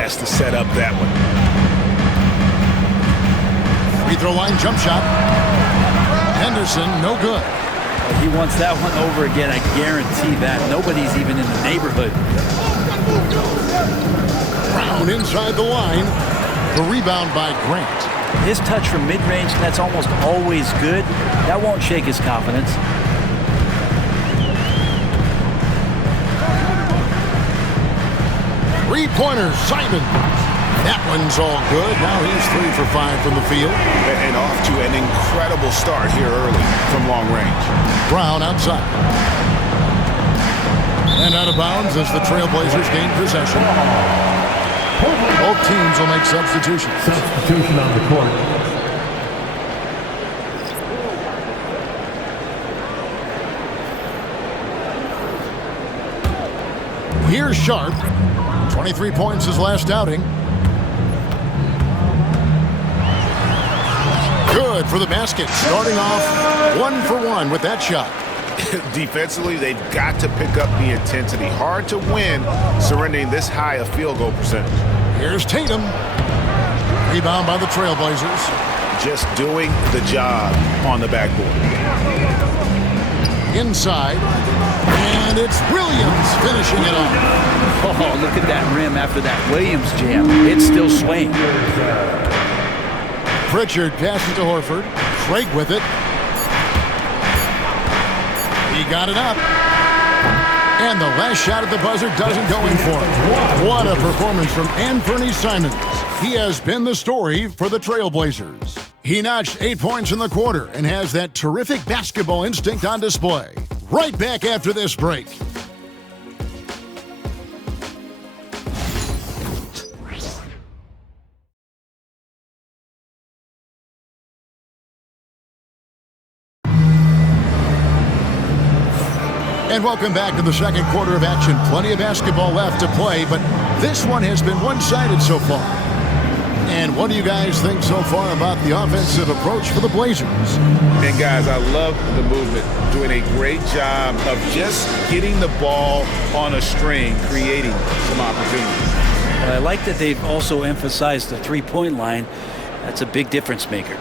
has to set up that one. Free throw line jump shot. Henderson, no good. He wants that one over again, I guarantee that. Nobody's even in the neighborhood. Brown inside the line. The rebound by Grant. His touch from mid-range, that's almost always good. That won't shake his confidence. Three-pointer, Simon. That one's all good. Now he's 3 for 5 from the field. And off to an incredible start here early from long range. Brown outside. And out of bounds as the Trailblazers gain possession. Both teams will make substitutions. Substitution on the court. Here's Sharp. 23 points his last outing. Good for the basket. Starting off 1 for 1 with that shot. Defensively, they've got to pick up the intensity. Hard to win surrendering this high a field goal percentage. Here's Tatum. Rebound by the Trailblazers. Just doing the job on the backboard. Inside. And it's Williams finishing it off. Oh, look at that rim after that Williams jam. It's still swaying. Pritchard passes to Horford. Craig with it. He got it up. And the last shot at the buzzer doesn't go in for him. What a performance from Anthony Simons. He has been the story for the Trailblazers. He notched 8 points in the quarter and has that terrific basketball instinct on display. Right back after this break. And welcome back to the second quarter of action. Plenty of basketball left to play, but this one has been one-sided so far. And what do you guys think so far about the offensive approach for the Blazers? And guys, I love the movement. Doing a great job of just getting the ball on a string, creating some opportunities. I like that they've also emphasized the three-point line. That's a big difference maker.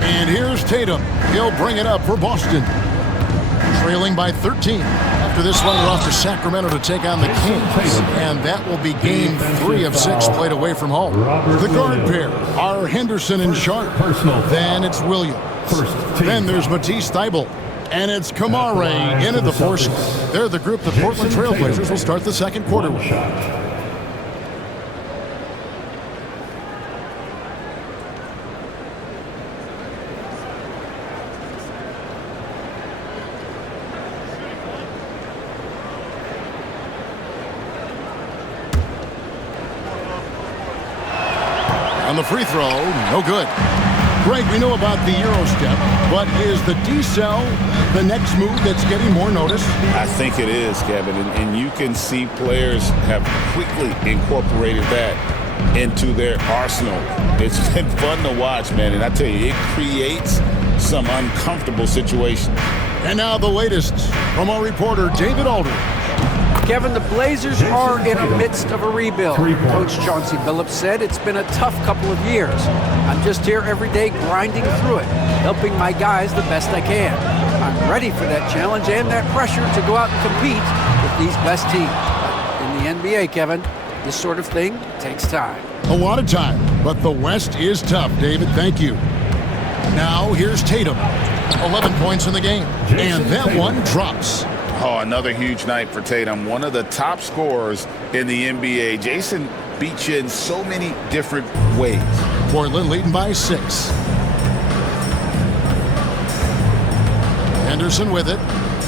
And here's Tatum. He'll bring it up for Boston. Trailing by 13. After this one, we're off to Sacramento to take on the Kings. And that will be game 3 of 6 played away from home. The guard pair are Henderson and Sharp. Then it's Williams. Then there's Matisse Thybulle. And it's Kamare into the portion. They're the group the Portland Trailblazers will start the second quarter with. On the free throw, no good. Greg, we know about the Euro step, but is the decel the next move that's getting more notice? I think it is, Kevin, and you can see players have quickly incorporated that into their arsenal. It's been fun to watch, man, and I tell you, it creates some uncomfortable situations. And now the latest from our reporter, David Aldridge. Kevin, the Blazers are in the midst of a rebuild. Coach Chauncey Billups said it's been a tough couple of years. I'm just here every day grinding through it, helping my guys the best I can. I'm ready for that challenge and that pressure to go out and compete with these best teams. In the NBA, Kevin, this sort of thing takes time. A lot of time, but the West is tough, David. Thank you. Now here's Tatum. 11 points in the game, and that one drops. Oh, another huge night for Tatum. One of the top scorers in the NBA. Jason beat you in so many different ways. Portland leading by 6. Henderson with it.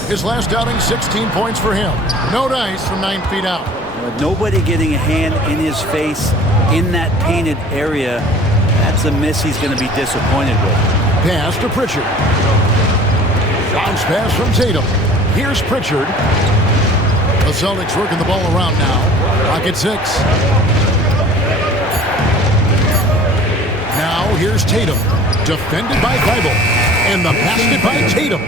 His last outing, 16 points for him. No dice from 9 feet out. With nobody getting a hand in his face in that painted area, that's a miss he's going to be disappointed with. Pass to Pritchard. Bounce pass from Tatum. Here's Pritchard. The Celtics working the ball around now. Clock at 6. Now here's Tatum. Defended by Thybulle. And the basket by Tatum.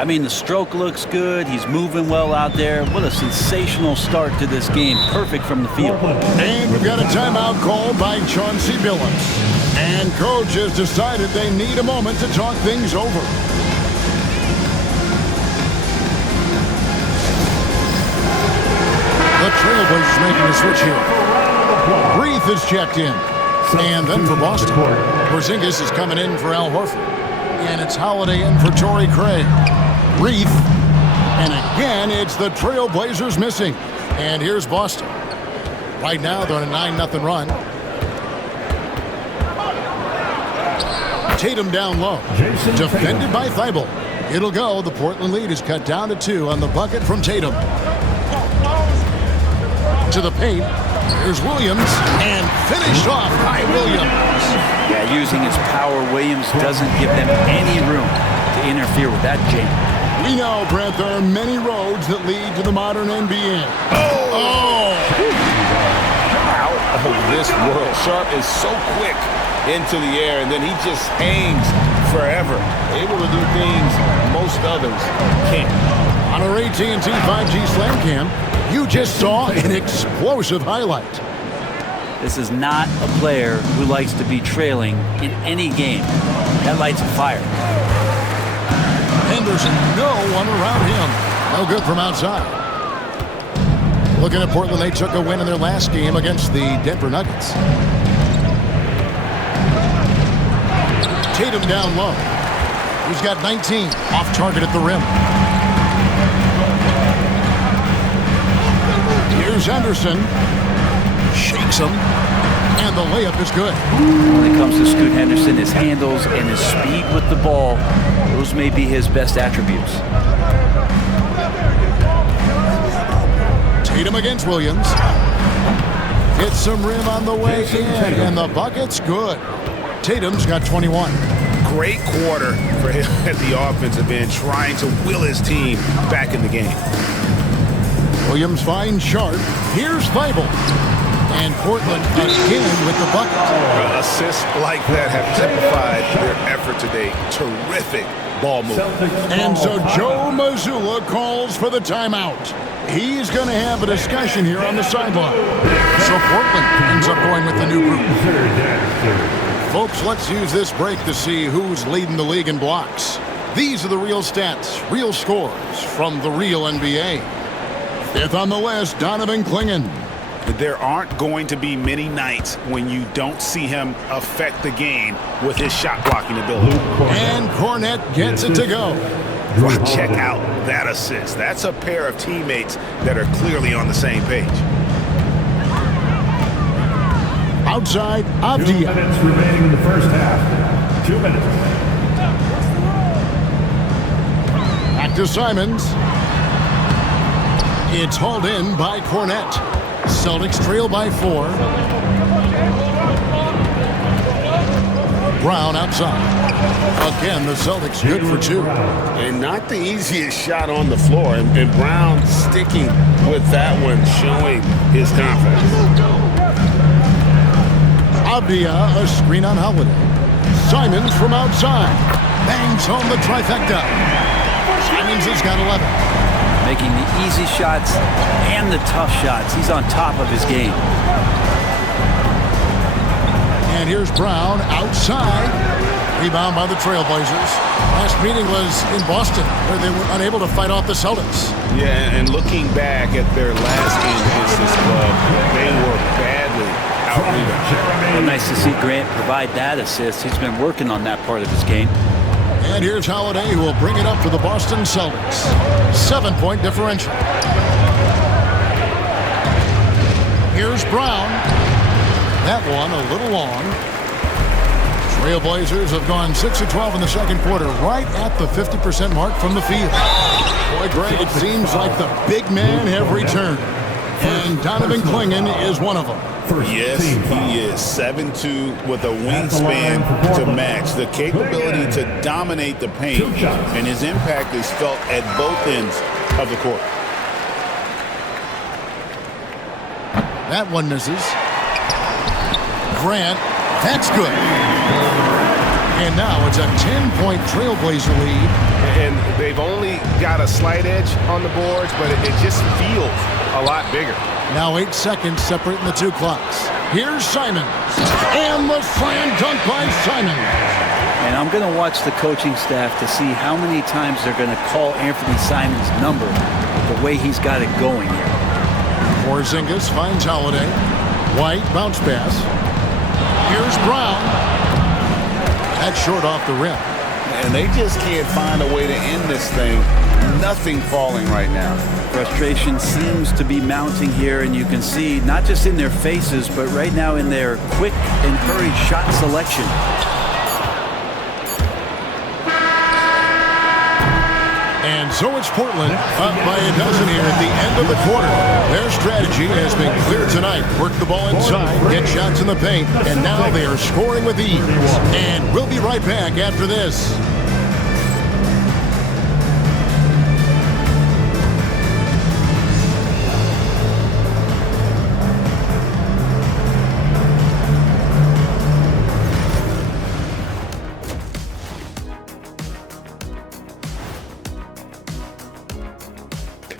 I mean, the stroke looks good. He's moving well out there. What a sensational start to this game. Perfect from the field. And we've got a timeout called by Chauncey Billups. And coach has decided they need a moment to talk things over. The Trailblazers making a switch here. Reith is checked in. And then for Boston, Porzingis is coming in for Al Horford. And it's Holiday in for Torrey Craig. Reith. And again, it's the Trailblazers missing. And here's Boston. Right now, they're on a 9-0 run. Tatum down low. Defended by Thibault. It'll go. The Portland lead is cut down to 2 on the bucket from Tatum. To the paint. Here's Williams. And finished off by Williams. Yeah, using his power, Williams doesn't give them any room to interfere with that jam. We know, Brent, there are many roads that lead to the modern NBA. Out of this world. Sharp is so quick into the air, and then he just hangs forever. Able to do things most others can't. On our AT&T 5G Slam Cam, you just saw an explosive highlight. This is not a player who likes to be trailing in any game. That lights a fire. And there's no one around him. No good from outside. Looking at Portland, they took a win in their last game against the Denver Nuggets. Tatum down low. He's got 19. Off target at the rim. Here's Henderson. Shakes him. And the layup is good. When it comes to Scoot Henderson, his handles and his speed with the ball, those may be his best attributes. Tatum against Williams. Hits some rim on the way in, and the bucket's good. Tatum's got 21. Great quarter for him at the offensive end, trying to will his team back in the game. Williams finds Sharp. Here's Thibault. And Portland again with the bucket. Assists like that have typified their effort today. Terrific ball movement. And so Joe Mazzulla calls for the timeout. He's going to have a discussion here on the sideline. So Portland ends up going with the new group. Folks, let's use this break to see who's leading the league in blocks. These are the real stats, real scores from the real NBA. Fifth on the list, Donovan Clingan. There aren't going to be many nights when you don't see him affect the game with his shot blocking ability. And Cornette gets it to go. Check out that assist. That's a pair of teammates that are clearly on the same page. Outside, Avdia. 2 minutes remaining in the first half. 2 minutes. Back to Simons. It's hauled in by Cornette. Celtics trail by 4. Brown outside. Again, the Celtics good for 2. And not the easiest shot on the floor. And Brown sticking with that one, showing his confidence. Avdia, a screen on Holiday. Simons from outside. Bangs home the trifecta. Simons has got 11. Making the easy shots and the tough shots. He's on top of his game. And here's Brown outside. Rebound by the Trailblazers. Last meeting was in Boston, where they were unable to fight off the Celtics. Yeah, and looking back at their last game against this club, they were badly out-rebounded. Well, nice to see Grant provide that assist. He's been working on that part of his game. And here's Holiday, who will bring it up for the Boston Celtics. 7-point differential. Here's Brown. That one a little long. Trailblazers have gone 6 of 12 in the second quarter, right at the 50% mark from the field. Boy, Greg, it seems like the big men have returned. And Donovan Clingan is one of them. Yes, he is 7'2" with a wingspan to match. The capability to dominate the paint, and his impact is felt at both ends of the court. That one misses. Grant, that's good. And now it's a 10-point Trailblazer lead. And they've only got a slight edge on the boards, but it just feels a lot bigger. Now 8 seconds separating the two clocks. Here's Simons. And the slam dunk by Simons. And I'm going to watch the coaching staff to see how many times they're going to call Anthony Simons' number the way he's got it going here. Porzingis finds Holiday. White bounce pass. Here's Brown. That's short off the rim. And they just can't find a way to end this thing. Nothing falling right now. Frustration seems to be mounting here, and you can see not just in their faces, but right now in their quick and hurried shot selection. And so it's Portland up by a dozen here at the end of the quarter. Their strategy has been clear tonight. Work the ball inside, get shots in the paint, and now they are scoring with ease. And we'll be right back after this.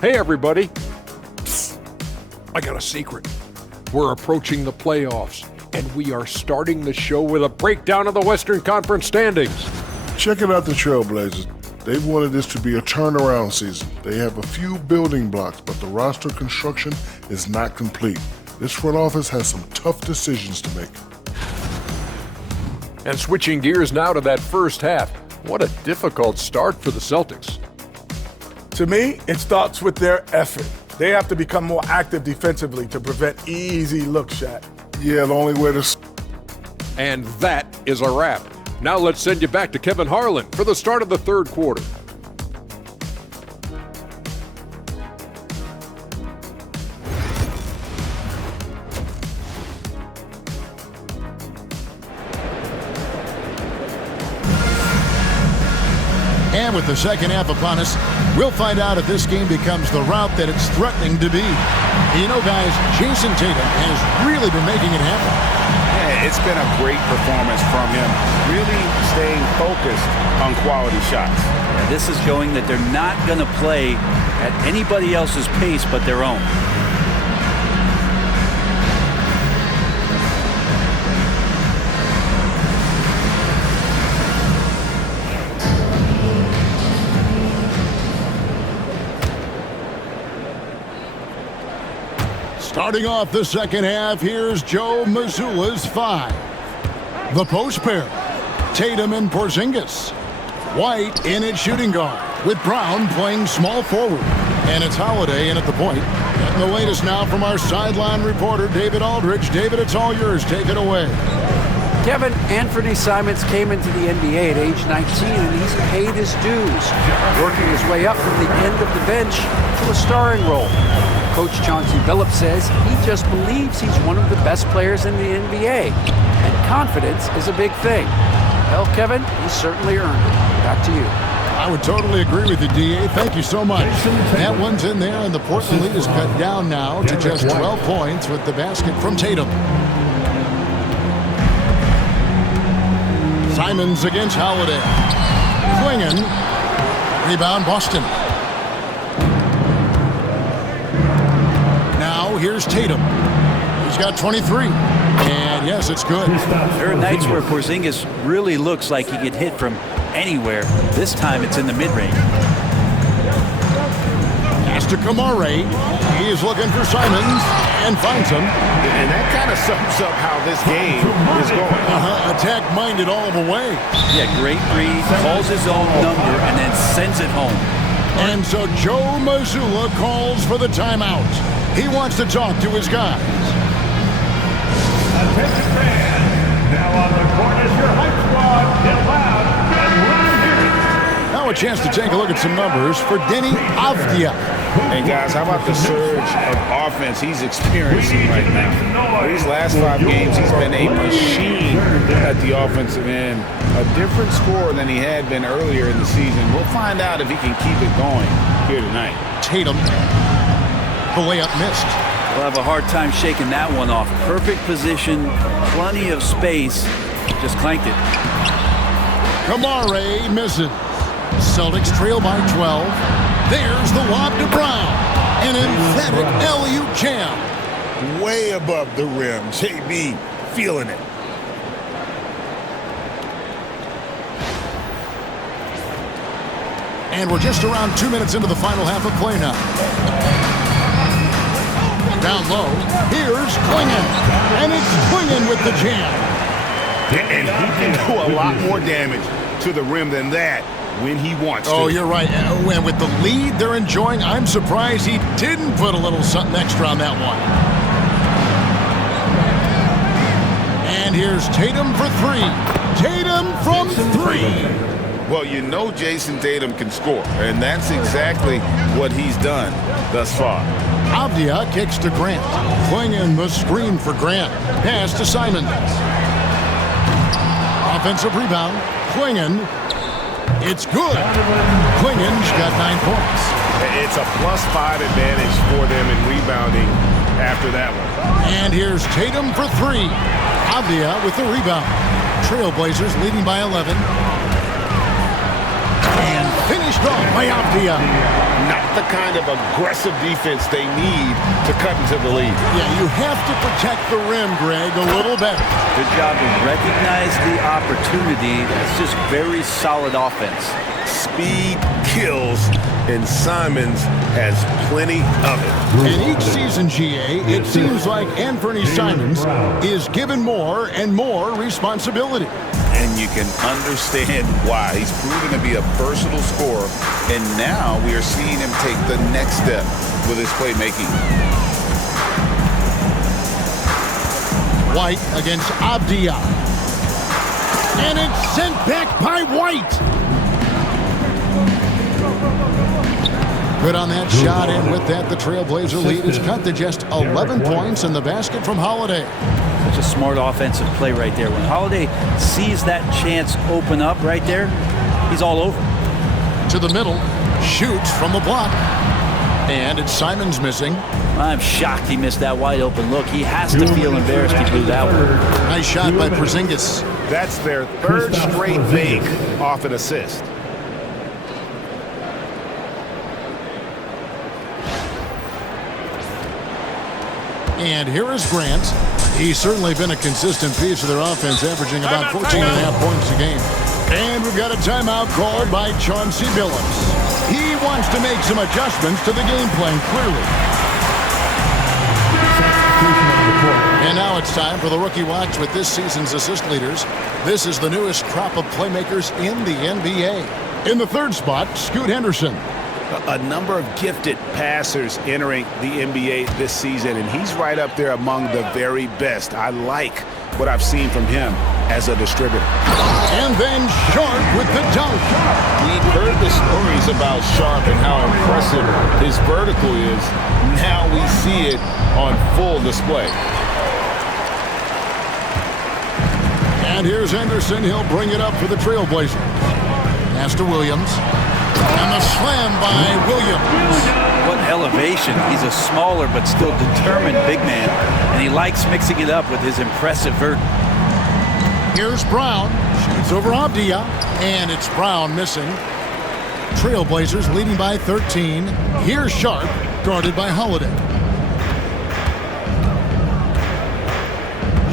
Hey, everybody. Psst. I got a secret. We're approaching the playoffs, and we are starting the show with a breakdown of the Western Conference standings. Checking out the Trailblazers. They've wanted this to be a turnaround season. They have a few building blocks, but the roster construction is not complete. This front office has some tough decisions to make. And switching gears now to that first half. What a difficult start for the Celtics. To me, it starts with their effort. They have to become more active defensively to prevent easy look shot. Yeah, the only way to... And that is a wrap. Now let's send you back to Kevin Harlan for the start of the third quarter. And with the second half upon us, we'll find out if this game becomes the route that it's threatening to be. You know, guys, Jason Tatum has really been making it happen. Yeah, it's been a great performance from him, really staying focused on quality shots. And this is showing that they're not going to play at anybody else's pace but their own. Starting off the second half, here's Joe Mazzulla's 5. The post pair, Tatum and Porzingis. White in at shooting guard, with Brown playing small forward. And it's Holiday in at the point. And the latest now from our sideline reporter, David Aldridge. David, it's all yours. Take it away. Kevin, Anthony Simons came into the NBA at age 19, and he's paid his dues, working his way up from the end of the bench to a starring role. Coach Chauncey Billups says he just believes he's one of the best players in the NBA, and confidence is a big thing. Well, Kevin, he's certainly earned it. Back to you. I would totally agree with you, D.A. Thank you so much. That one's in there, and the Portland lead is cut down now to just 12 points with the basket from Tatum. Simons against Holiday. Swinging. Rebound, Boston. Now here's Tatum. He's got 23. And yes, it's good. There are nights where Porzingis really looks like he could hit from anywhere. This time it's in the mid-range. Pass to Kamare. He is looking for Simons and finds him. And that kind of sums up how this game is going. Attack-minded all the way. Yeah, great read, calls his own number, and then sends it home. And so Joe Mazzulla calls for the timeout. He wants to talk to his guys. Attention fans, now on the court is your hype squad. Get loud and let them hear it. Now a chance to take a look at some numbers for Denny Avdia. And guys, how about the surge of offense he's experiencing right now? These last 5 games, he's been a machine at the offensive end. A different scorer than he had been earlier in the season. We'll find out if he can keep it going here tonight. Tatum, the layup missed. We'll have a hard time shaking that one off. Perfect position, plenty of space, just clanked it. Kamare misses. Celtics trail by 12. There's the lob to Brown. An emphatic alley-oop jam. Way above the rim. JB feeling it. And we're just around 2 minutes into the final half of play now. Down low, here's Klingon. And it's Klingon with the jam. And he can do a lot more damage to the rim than that when he wants to. Oh, you're right. And with the lead they're enjoying, I'm surprised he didn't put a little something extra on that one. And here's Tatum for three. Tatum from three. Well, you know Jason Tatum can score, and that's exactly what he's done thus far. Avdia kicks to Grant. Klingon the screen for Grant. Pass to Simons. Offensive rebound. Klingon. It's good. Klingon's got 9 points. It's a +5 advantage for them in rebounding after that one. And here's Tatum for three. Avdia with the rebound. Trailblazers leading by 11. And finished off by Avdia. Not the kind of aggressive defense they need to cut into the lead. Yeah, you have to protect the rim, Greg, a little better. Good job to recognize the opportunity. That's just very solid offense. Speed kills, and Simons has plenty of it. And each season, GA, it seems like Anthony Simons is given more and more responsibility. And you can understand why. He's proven to be a versatile scorer, and now we are seeing him take the next step with his playmaking. White against Avdia. And it's sent back by White. Good on that shot, and with that, the Trailblazer lead is cut to just 11 points in the basket from Holiday. Such a smart offensive play right there. When Holiday sees that chance open up right there, he's all over. To the middle, shoots from the block. And it's Simons missing. I'm shocked he missed that wide open look. He has to feel embarrassed he blew that one. Nice shot by Porzingis. That's their third straight make off an assist. And here is Grant. He's certainly been a consistent piece of their offense, averaging about 14.5 points a game. And we've got a timeout called by Chauncey Billups. He wants to make some adjustments to the game plan, clearly. And now it's time for the Rookie Watch with this season's assist leaders. This is the newest crop of playmakers in the NBA. In the third spot, Scoot Henderson. A number of gifted passers entering the NBA this season, and he's right up there among the very best. I like what I've seen from him as a distributor. And then Sharp with the dunk. We've heard the stories about Sharp and how impressive his vertical is. Now we see it on full display. And here's Henderson. He'll bring it up for the Trailblazers. Pass to Williams. And the slam by Williams. What elevation. He's a smaller but still determined big man, and he likes mixing it up with his impressive vert. Here's Brown. Shoots over Avdia. And it's Brown missing. Trailblazers leading by 13. Here's Sharp, guarded by Holiday.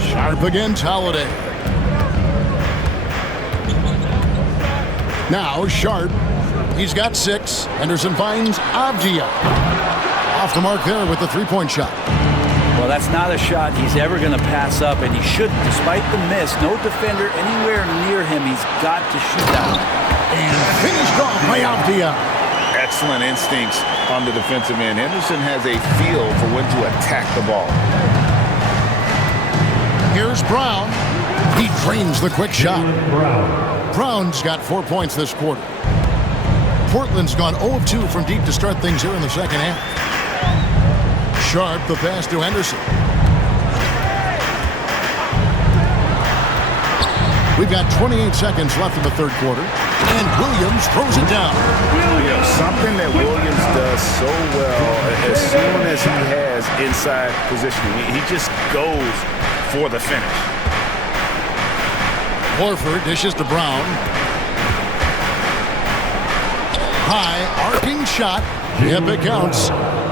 Sharp against Holiday. Now Sharp. He's got 6. Henderson finds Avdia. Off the mark there with the three-point shot. Well, that's not a shot he's ever going to pass up, and he shouldn't. Despite the miss, no defender anywhere near him. He's got to shoot that one. And finished off by Avdia. Excellent instincts on the defensive end. Henderson has a feel for when to attack the ball. Here's Brown. He drains the quick shot. Brown's got 4 points this quarter. Portland's gone 0 of 2 from deep to start things here in the second half. Sharp, the pass to Henderson. We've got 28 seconds left in the third quarter. And Williams throws it down. You know, something that Williams does so well, as soon as he has inside positioning, he just goes for the finish. Horford dishes to Brown. High arcing shot. Yep, it counts.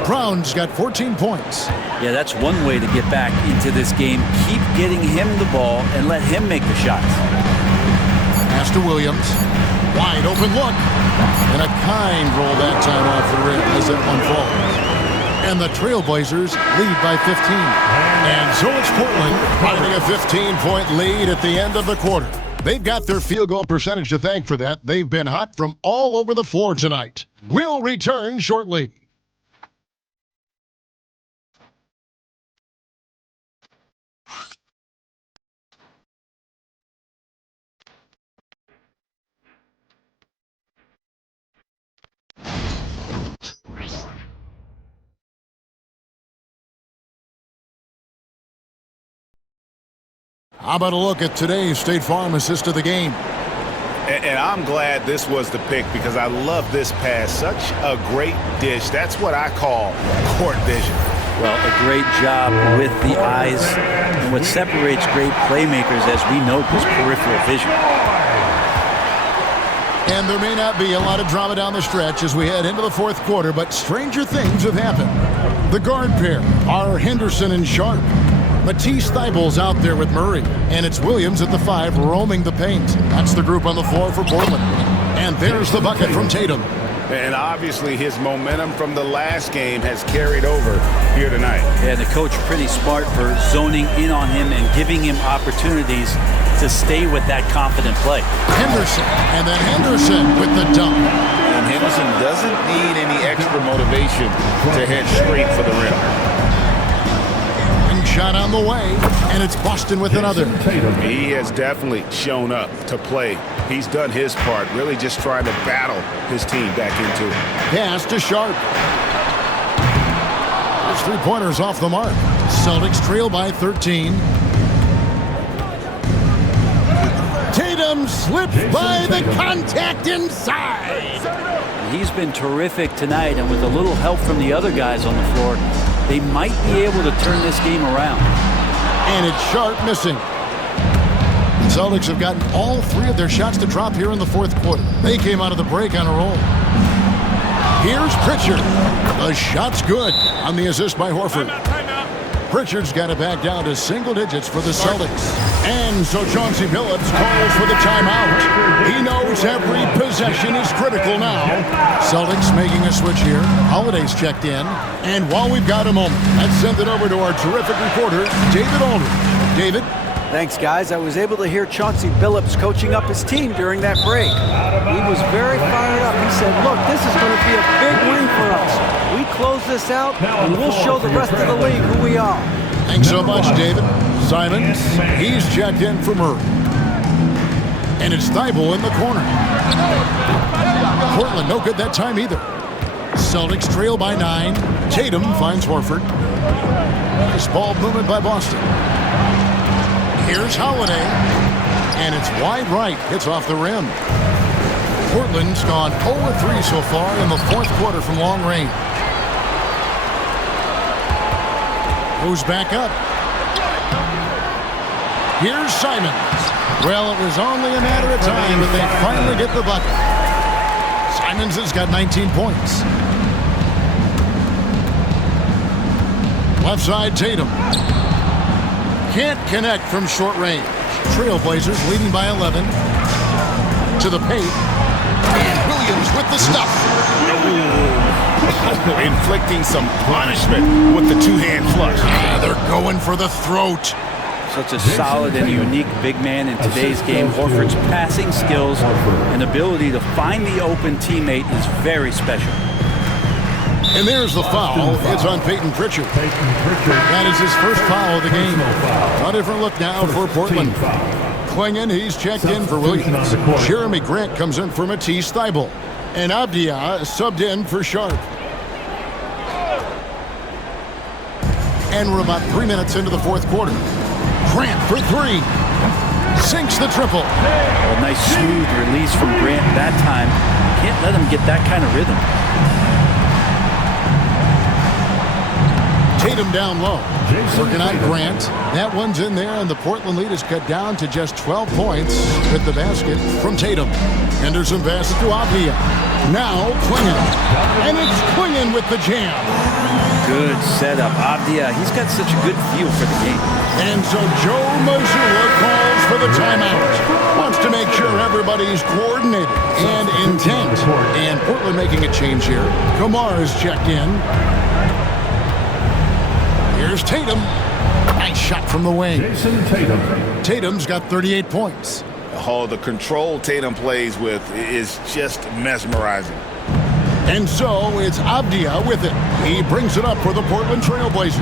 Brown's got 14 points. Yeah, that's one way to get back into this game. Keep getting him the ball and let him make the shots. Pass to Williams. Wide open look. And a kind roll that time off the rim as that one falls. And the Trailblazers lead by 15. And so it's Portland finding a 15-point lead at the end of the quarter. They've got their field goal percentage to thank for that. They've been hot from all over the floor tonight. We'll return shortly. How about a look at today's State Farm assist of the game? And I'm glad this was the pick because I love this pass. Such a great dish. That's what I call court vision. Well, a great job with the eyes. And what separates great playmakers, as we know, is peripheral vision. And there may not be a lot of drama down the stretch as we head into the fourth quarter, but stranger things have happened. The guard pair are Henderson and Sharp. Matisse Thybulle's out there with Murray, and it's Williams at the 5 roaming the paint. That's the group on the floor for Portland. And there's the bucket from Tatum. And obviously his momentum from the last game has carried over here tonight. Yeah, the coach pretty smart for zoning in on him and giving him opportunities to stay with that confident play. Henderson, and then Henderson with the dunk. And Henderson doesn't need any extra motivation to head straight for the rim. Shot on the way, and it's Boston with another. He has definitely shown up to play. He's done his part, really just trying to battle his team back into it. Pass to Sharp. There's 3-pointers off the mark. Celtics trail by 13. Tatum slips by the contact inside. He's been terrific tonight, and with a little help from the other guys on the floor, they might be able to turn this game around. And it's Sharp missing. The Celtics have gotten all 3 of their shots to drop here in the fourth quarter. They came out of the break on a roll. Here's Pritchard. The shot's good on the assist by Horford. Pritchard's got it back down to single digits for the Celtics. And so Chauncey Billups calls for the timeout. He knows every possession is critical now. Celtics making a switch here. Holiday's checked in. And while we've got a moment, let's send it over to our terrific reporter, David Aldridge. David? Thanks, guys. I was able to hear Chauncey Billups coaching up his team during that break. He was very fired up. He said, look, this is going to be a big win for us. We close this out, and we'll show the rest of the league who we are. Thanks so much, David. Simons, he's checked in for Murray. And it's Thybulle in the corner. Portland no good that time either. Celtics trail by 9. Tatum finds Horford. Nice ball movement by Boston. Here's Holiday. And it's wide right. Hits off the rim. Portland's gone 0-3 so far in the fourth quarter from long range. Goes back up. Here's Simons. Well, it was only a matter of time, but they finally get the bucket. Simons has got 19 points. Left side, Tatum. Can't connect from short range. Trailblazers leading by 11. To the paint. And Williams with the stuff. Inflicting some punishment with the two-hand flush. Yeah, they're going for the throat. Such a solid and unique big man in today's game. Horford's passing skills and ability to find the open teammate is very special. And there's the foul. It's on Peyton Pritchard. That is his first foul of the game. A different look now for Portland. Klingon, he's checked in for Williams. Jeremy Grant comes in for Matisse Thybulle. And Abdia subbed in for Sharp. And we're about 3 minutes into the fourth quarter. Grant for 3. Sinks the triple. A nice smooth release from Grant that time. Can't let him get that kind of rhythm. Tatum down low. Working on Grant. That one's in there, and the Portland lead is cut down to just 12 points with the basket from Tatum. Henderson passes to Avdia. Now Quingen. And it's Quingen with the jam. Good setup. Avdia, he's got such a good feel for the game. And so Joe Mazzulla calls for the timeout. Wants to make sure everybody's coordinated and intent. And Portland making a change here. Kamar's checked in. Here's Tatum. Nice shot from the wing. Tatum's got 38 points. Oh, the control Tatum plays with is just mesmerizing. And so it's Avdia with it. He brings it up for the Portland Trail Blazers.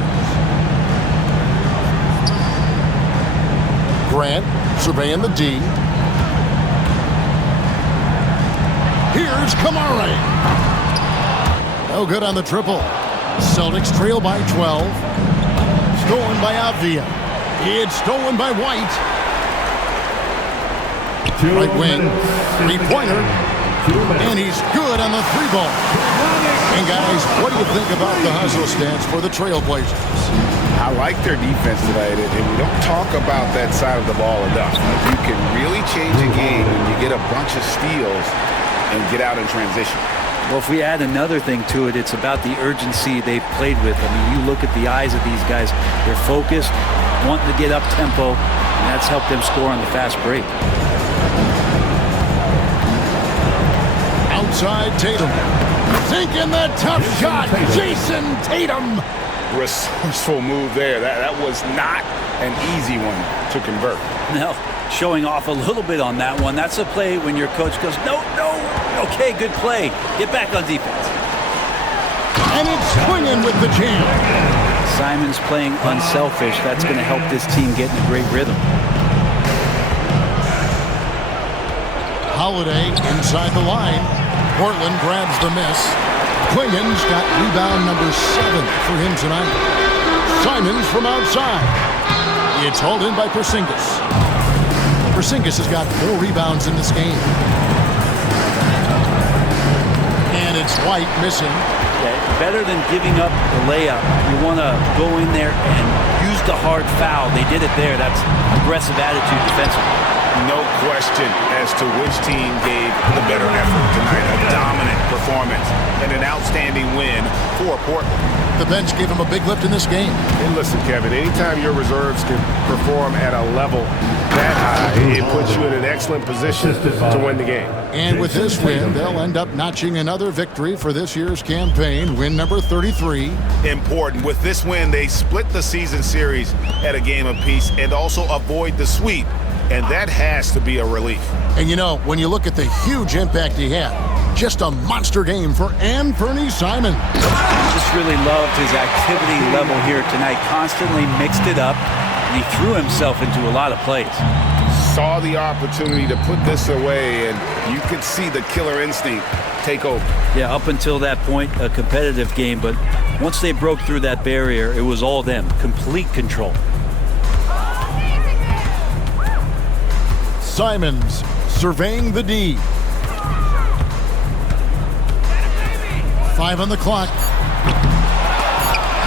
Grant surveying the D. Here's Kamara. No good on the triple. Celtics trail by 12. Stolen by Avdia. It's stolen by White. Right wing. Three-pointer. And he's good on the three ball. And guys, what do you think about the hustle stats for the Trailblazers? I like their defense tonight, and we don't talk about that side of the ball enough. You can really change a game when you get a bunch of steals and get out in transition. Well, if we add another thing to it, it's about the urgency they've played with. I mean, you look at the eyes of these guys. They're focused, wanting to get up tempo, and that's helped them score on the fast break. Outside Tatum. Sinking the tough shot. Jason Tatum. Resourceful move there. That was not an easy one to convert. No, showing off a little bit on that one. That's a play when your coach goes, no. Okay, good play. Get back on defense. And it's Quingen with the jam. Simon's playing unselfish. That's going to help this team get in a great rhythm. Holiday inside the line. Portland grabs the miss. Quingen's got rebound number 7 for him tonight. Simons from outside. It's hauled in by Porzingis. Porzingis has got 4 rebounds in this game. And it's White missing. Yeah, better than giving up the layup. You want to go in there and use the hard foul. They did it there. That's aggressive attitude defensively. No question as to which team gave the better effort tonight. A dominant performance and an outstanding win for Portland. The bench gave him a big lift in this game. And listen, Kevin, anytime your reserves can perform at a level that high, it puts you in an excellent position to win the game. And with this win, they'll end up notching another victory for this year's campaign, win number 33. Important. With this win, they split the season series at a game apiece and also avoid the sweep. And that has to be a relief. And you know, when you look at the huge impact he had, just a monster game for Anthony Simon. Just really loved his activity level here tonight. Constantly mixed it up, and he threw himself into a lot of plays. Saw the opportunity to put this away, and you could see the killer instinct take over. Yeah, up until that point, a competitive game, but once they broke through that barrier, it was all them. Complete control. Simons surveying the D. 5 on the clock.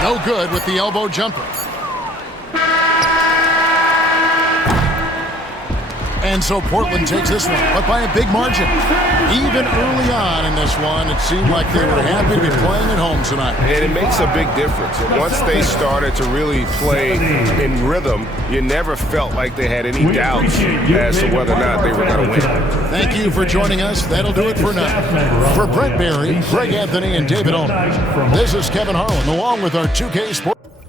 No good with the elbow jumper. And so Portland takes this one, but by a big margin. Even early on in this one, it seemed like they were happy to be playing at home tonight. And it makes a big difference. Once they started to really play in rhythm, you never felt like they had any doubts as to whether or not they were going to win. Thank you for joining us. That'll do it for now. For Brent Barry, Greg Anthony, and David Owens, this is Kevin Harlan, along with our 2K Sports.